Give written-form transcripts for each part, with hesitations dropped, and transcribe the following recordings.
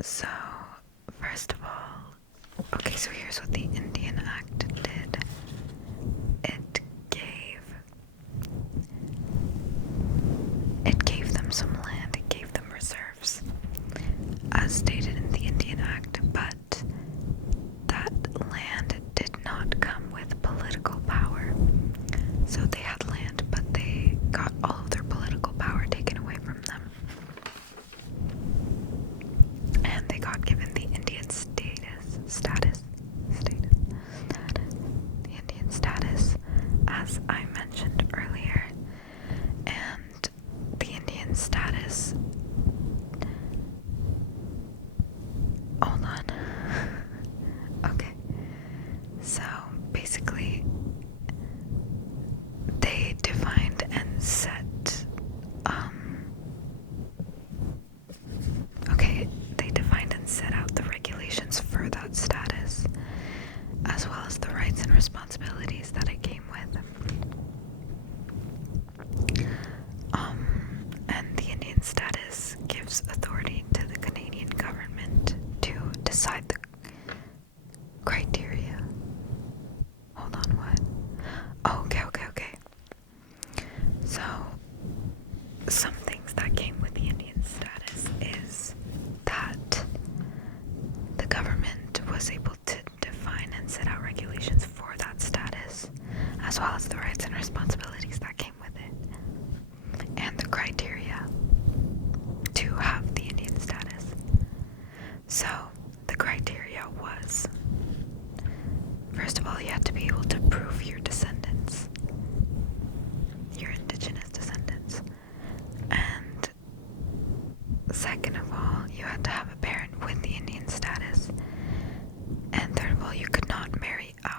So, first of all, okay, so here's what the Indian Act did. It gave them some land, it gave them reserves, as stated in the Indian Act, but that land did not come with political power. So they had land, but they got all of their political power taken away from them. And they got given the Indian status, the Indian status, as I mentioned earlier. And the Indian status, hold on. Okay, so basically they defined and set out the regulations for that status, as well as the rights and responsibilities that it came with. And the Indian status gives authority to the Canadian government to decide the criteria. Hold on, what? Oh, okay. So, some things that came with the Indian status is that the government was able to define and set out regulations for that status, as well as the rights and responsibilities that came with it, and the criteria to have the Indian status. So, the criteria was, first of all, you had to be able to prove your descendants, your indigenous descendants, and second of all, you had to have a parent with the Indian status, and third of all, you could not marry out.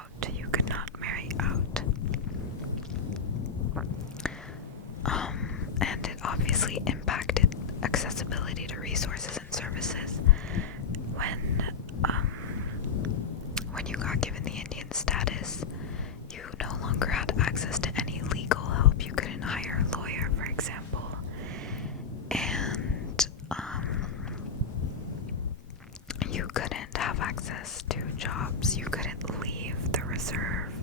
And it obviously impacted accessibility to resources and services when you got given the Indian status. You no longer had access to any legal help. You couldn't hire a lawyer, for example, and you couldn't have access to jobs. You couldn't leave the reserve.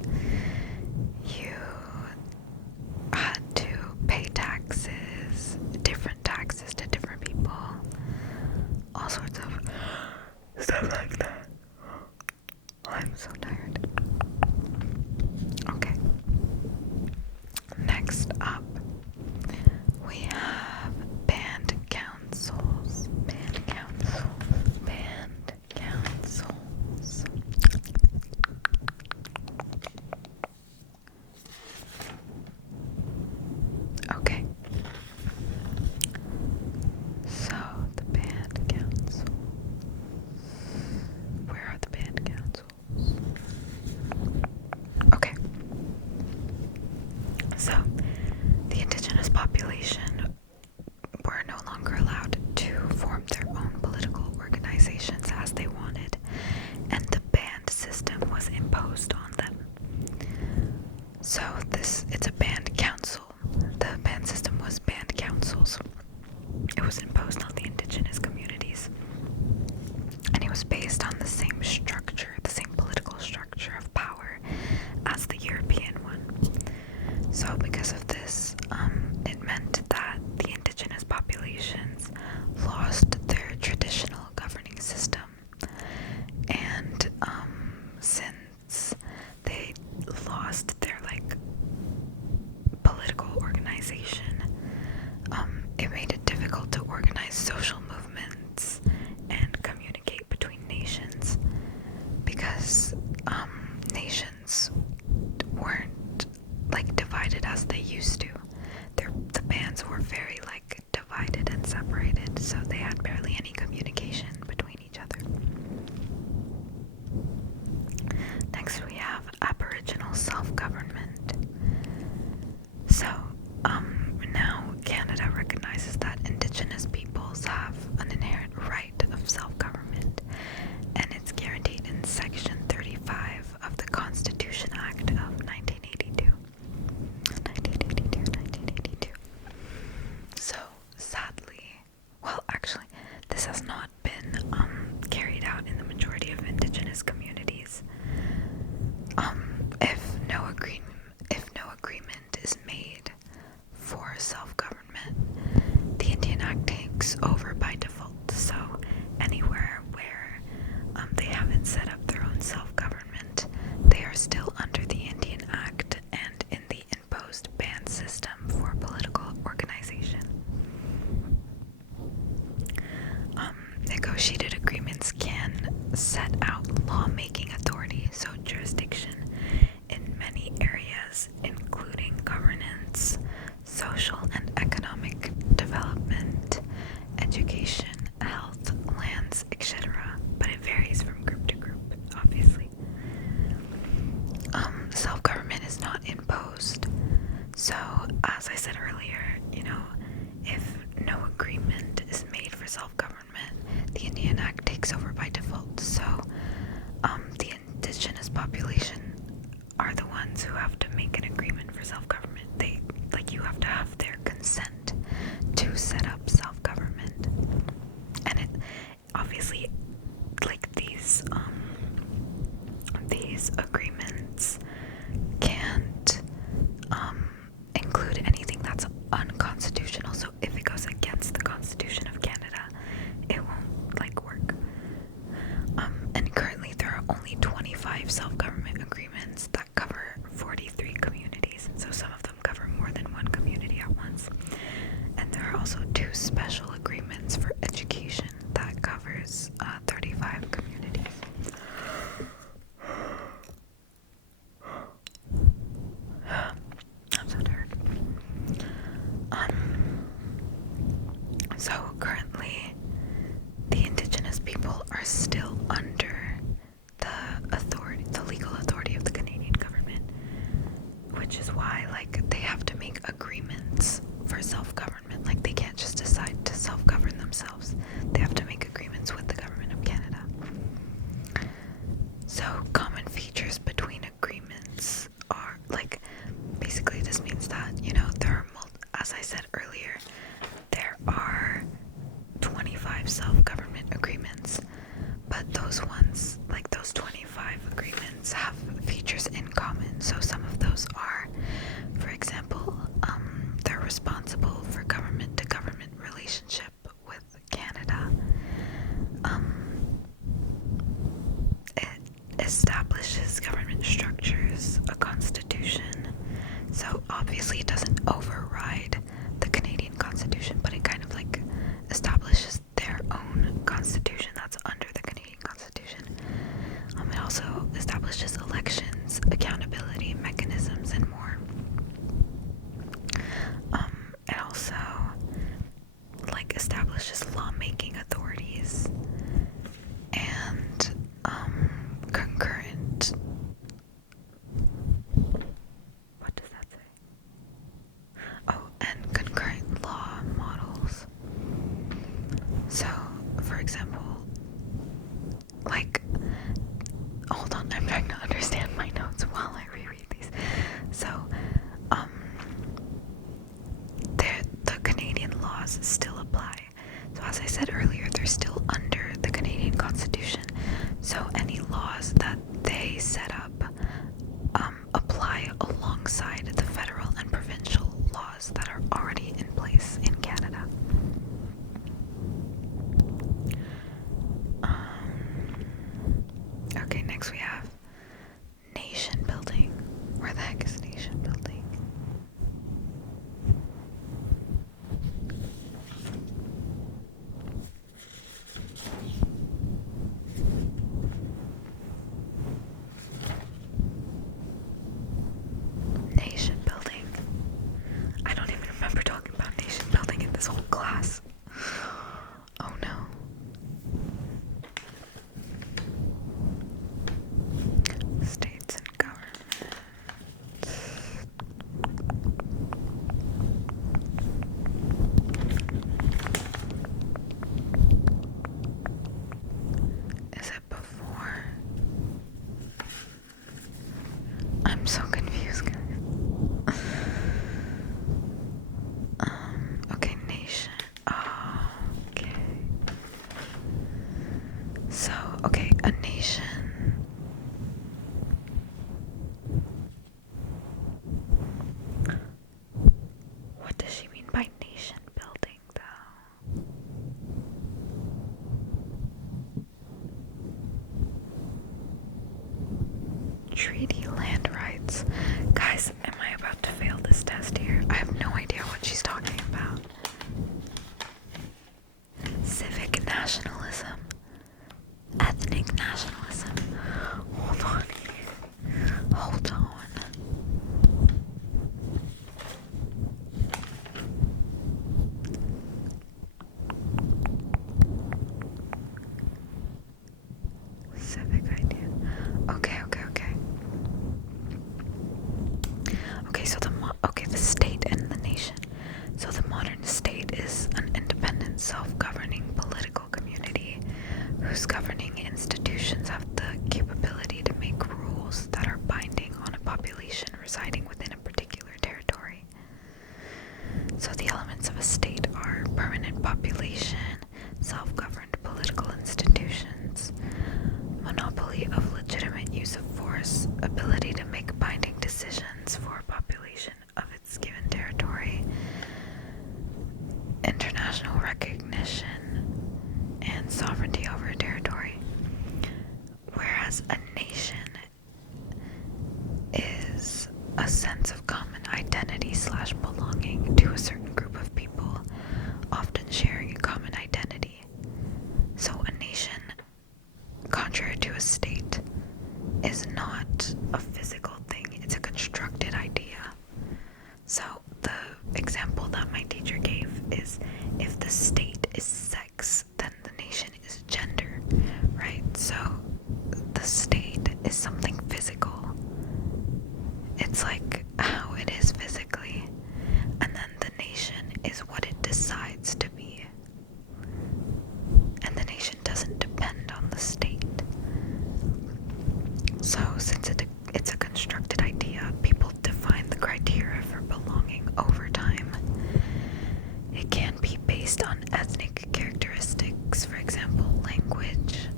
You had to pay different taxes to different people, all sorts of stuff like that. I'm so tired. Okay. Next up, we have band councils. Okay. So, the band councils. takes over by default. So the indigenous population are the ones who have to make an agreement for self-government. You have to have their consent to set up self-government. And it obviously, these agreements can't include anything that's unconstitutional. So if it goes against the Constitution of Canada, it won't work. And currently there are only 25 self-government agreements that cover 43 communities. So some of them cover more than one community at once. And there are also 2 special agreements for education that covers 35 communities. I'm so tired. So currently, the indigenous people are still under the legal authority of the Canadian government, which is why they have to make agreements for self-government. They can't just decide to self-govern themselves. They have to make agreements with the government of Canada. So common features between agreements are basically this means that there are as I said earlier, there are 25 self-government agreements, but those 25 agreements have features in common. So some of those are, for example, they're responsible for government-to-government relationship with Canada. It establishes government structures, a constitution. So obviously it doesn't override the Canadian Constitution, but it kind of establishes their own constitution that's under the Canadian Constitution. It also establishes elections, accountability mechanisms, and more. It also establishes lawmaking authorities and concurrent. What does that say? Oh, and concurrent law models. So, for example, hold on, I'm trying to understand my notes while I reread these. So, the Canadian laws still apply. So as I said earlier, they're still under the Canadian Constitution. So any laws that they set up apply alongside the federal and provincial laws that are already in place in Canada. Okay, next we have nation building. Where the heck is nation building? Nation building. I don't even remember talking about nation building in this whole class. Oh no. States and government. Is it before? I'm so confused, guys. Okay, nation. Oh, okay. So, okay, a nation. What does she mean by nation building, though? Treaty land rights. Guys, am I about to fail this test here? I have no idea what she's talking about. Civic nationalism. Ethnic nationalism. Hold on. Hold on. Civic idea. Okay. Okay, so the state and the nation. So the modern state is an independent, self-governing political community whose governing institutions have the capability to make rules that are binding on a population residing within a particular territory. So the elements of a state are permanent population, self-governed political institutions, monopoly of legitimate use of force, ability to make binding decisions for a population of its given territory, international recognition, and sovereignty over a territory. Whereas a nation is a sense of common identity / belonging to a certain group of people, often sharing a common identity. So a nation, contrary to a state, is not a physical thing, it's a constructed idea. So the example that my teacher gave is, if the state is sex, then the nation is gender, right? So the state is something physical. It's like how it is physically, and then the nation is what it decides to be. And the nation doesn't depend on the state. So since it's a constructed idea, people define the criteria for belonging over time. It can be based on ethnic characteristics, for example, language,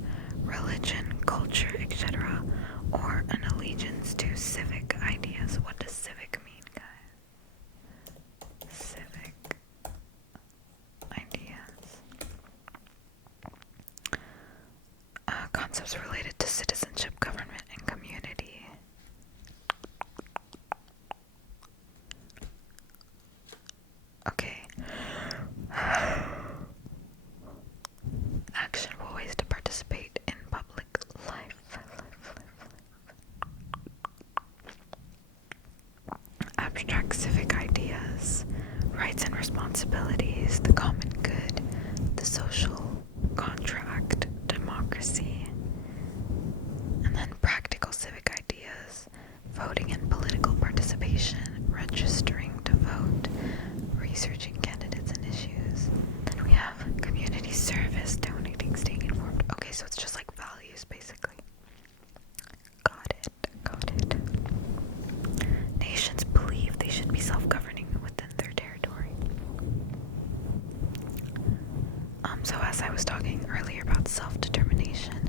religion, culture, etc., or an allegiance to civic ideas. What does civic mean, guys? Civic ideas. Concepts related to citizenship, government, and community. Okay. Actionable ways to participate in public life. Abstract civic ideas, rights and responsibilities, the common good, the social contract, democracy. And then practical civic ideas, voting and political participation, registering to vote, researching candidates and issues. Then we have community service, donating, staying informed. Okay, so it's just like values, basically. Got it. Nations believe they should be self-governing within their territory. So as I was talking earlier about self-determination,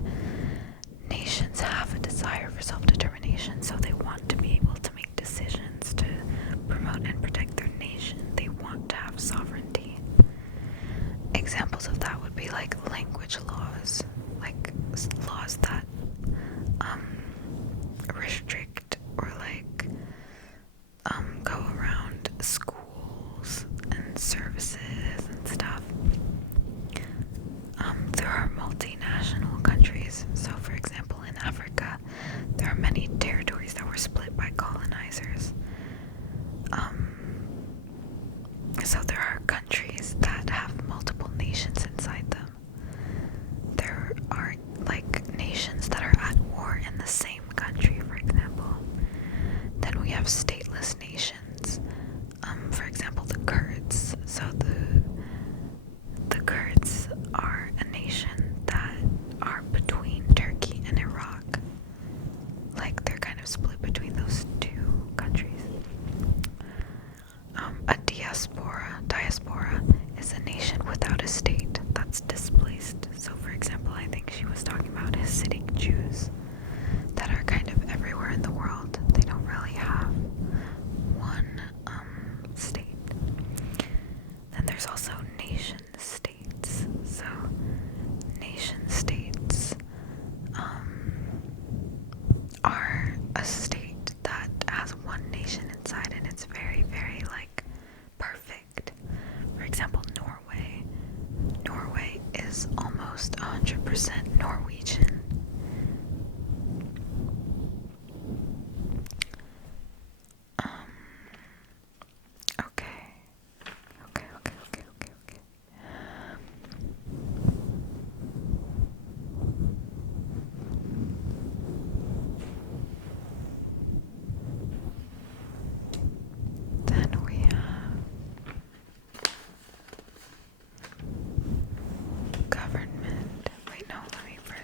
nations have a desire for self-determination, so they want to be able to make decisions to promote and protect their nation. They want to have sovereignty. Examples of that would be like language laws, like laws that restrict or like go around schools and services and stuff. There are multinational countries. So for example, in Africa, there are many territories that were split by colonizers. So there are countries that have multiple nations inside them. There are like nations that are at war in the same country, for example. Then we have stateless nations. For example, the Kurds. So the Kurds are a nation that are between Turkey and Iraq. Like they're kind of split between those two countries. A diaspora is a nation without a state that's displaced. So for example, I think she was talking about Hasidic Jews that are kind of everywhere in the world. They don't really have one state. Then there's also nation states. So nation states are a state that has one nation inside, and it's very, very like perfect. For example, Norway. Norway is almost 100% Norwegian.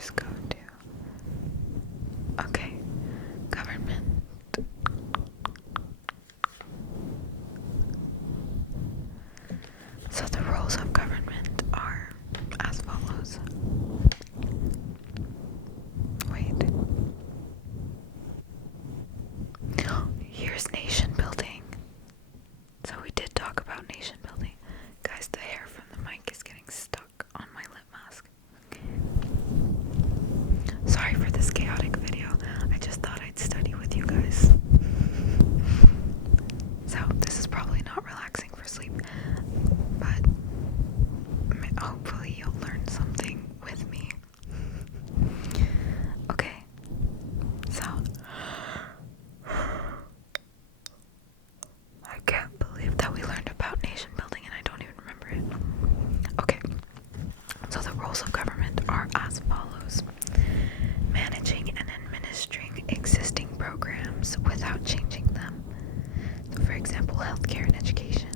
always go to. Okay, government. So the roles of government are as follows. Wait. Here's nation building. So we did talk about nation building. Guys, the hair from the mic is getting stuck on my lip mask. Sorry for this chaotic video. I just thought I'd study with you guys. So this is probably not relaxing for sleep, but hopefully you'll learn something with me. Okay, so I can't believe that we learned about nation building and I don't even remember it. Okay, so the roles of government are as follows. Managing and administering existing programs without changing them. So for example, healthcare and education.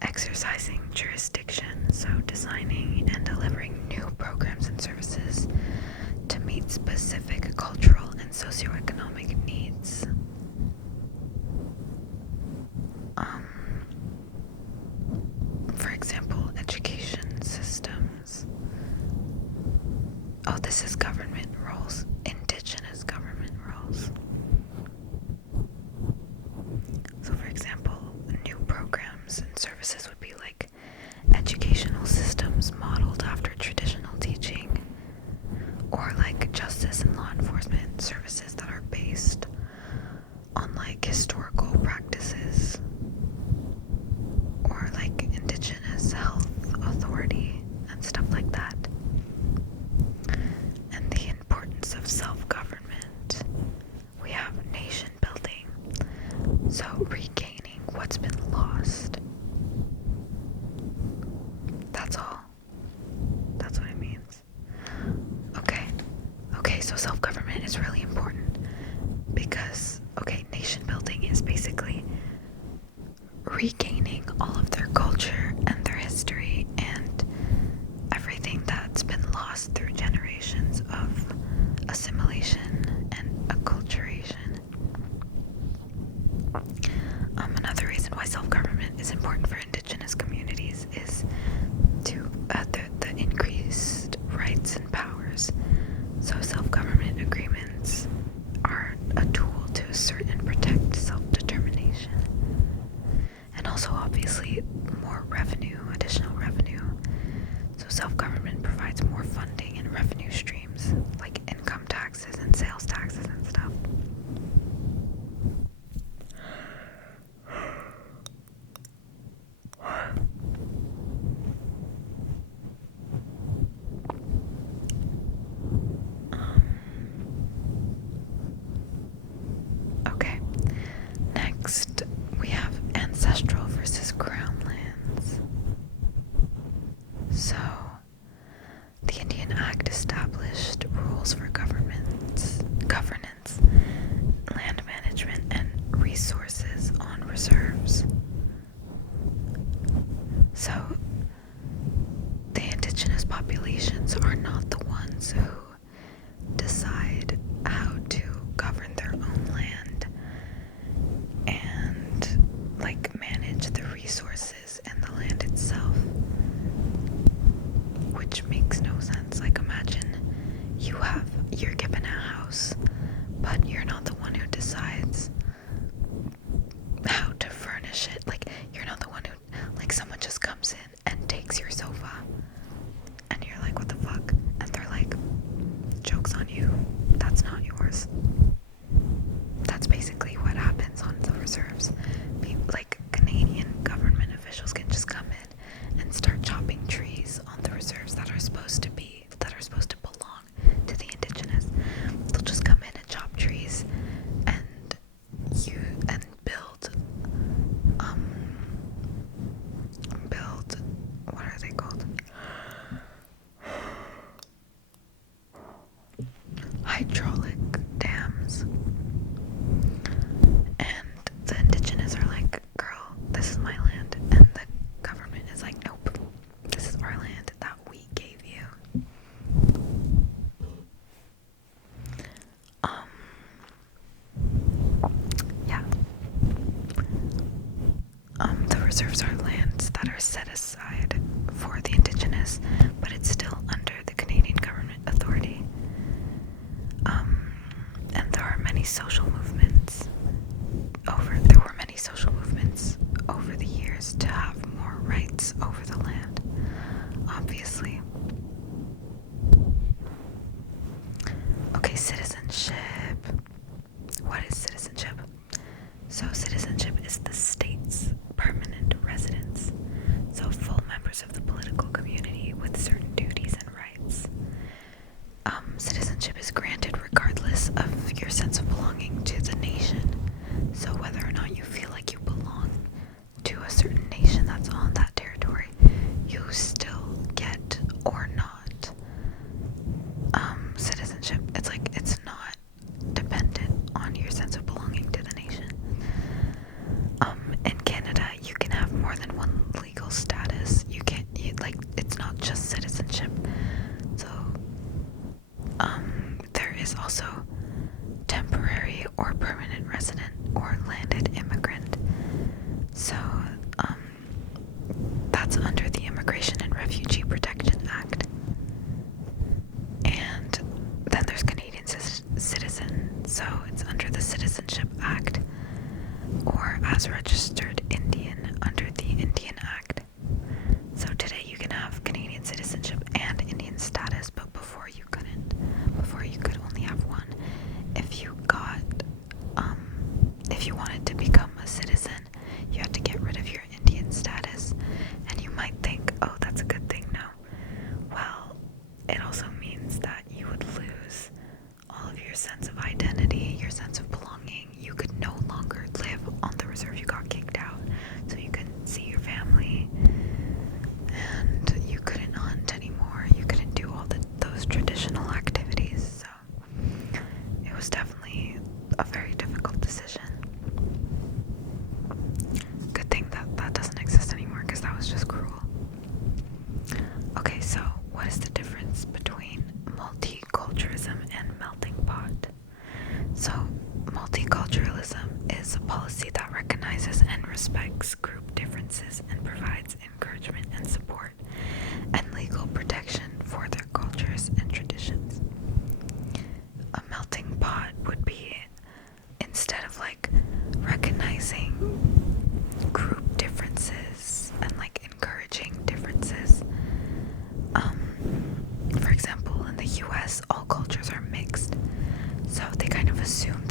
Exercising jurisdiction, so designing and delivering new programs and services to meet specific cultural and socioeconomic needs. For example, education systems. Oh, this is government roles, indigenous government roles. So for example, new programs and services would be like educational systems modeled after traditional teaching, or like justice and law enforcement services that are based on like historical practices, or like indigenous health authority and stuff like that. And the importance of self-government. We have nation building, so regaining what's been lost. That's all. That's what it means. Okay, so self-government is really important because, nation building is basically regaining all of their culture and their history and everything that's been lost through generations of assimilation and acculturation. Another reason why self-government is important for indigenous communities is to the increased rights and powers. So self-government agreements are a tool to assert and protect self-determination. And also obviously more revenue, additional revenue. So self-government provides more funding and revenue streams like income taxes and sales taxes and stuff. Okay, next we have ancestral versus crown lands. So, the Indian Act established rules for governance, land management, and resources on reserves. So, the indigenous populations are not the ones who decide how to govern their own land and manage the resources and the land itself, which makes no sense. Imagine you're given a house, but you're not the one who decides how to furnish it. You're not the one who, someone just comes in and takes your sofa and you're like, what the fuck? And they're like, joke's on you, that's not yours. That's basically what happens on the reserves. Canadian government officials can just come in and start chopping trees on the reserves that are supposed to belong to the indigenous. They'll just come in and chop trees and reserves are lands that are set aside for the Indigenous, but it's still under the Canadian government authority. And there were many social movements over the years to have more rights over the land, obviously. Okay, citizenship. What is citizenship? So citizenship is the state's permanent residence. So full members of the political community with certain duties and rights. Citizenship is granted regardless of your sense of belonging to the nation. So whether or not you feel like you belong to a certain nation that's on that territory, you still get or not citizenship. It's not dependent on your sense of belonging to the nation. In Canada, you can have more than one legal status. It's not just citizenship. So, there is also temporary or permanent resident or landed immigrant. So, that's under the Immigration and Refugee Protection Act. And then there's Canadian citizen, so it's under the Citizenship Act, or as registered Indian under the Indian Act. So today you can have Canadian citizenship and Indian status, but before you couldn't. Before you could only have one. If you wanted to become a citizen, you had to get rid of your Indian status. And you might think, oh, that's a good thing. No. Well, it also means that you would lose all of your sense of identity, your sense of belonging. You could no longer live on the reserve. You got kicked out, so you couldn't see your family, and you couldn't hunt anymore. You couldn't do all those traditional activities. So it was definitely a very difficult decision. Good thing that doesn't exist anymore, because that was just cruel. Okay, so what is the difference between multiculturalism and melting pot? So, multiculturalism is a policy that recognizes and respects group differences and provides encouragement and support and legal protection for their cultures and traditions. A melting pot would be, instead of recognizing group differences and encouraging differences, for example, in the US, all cultures are mixed, so they kind of assume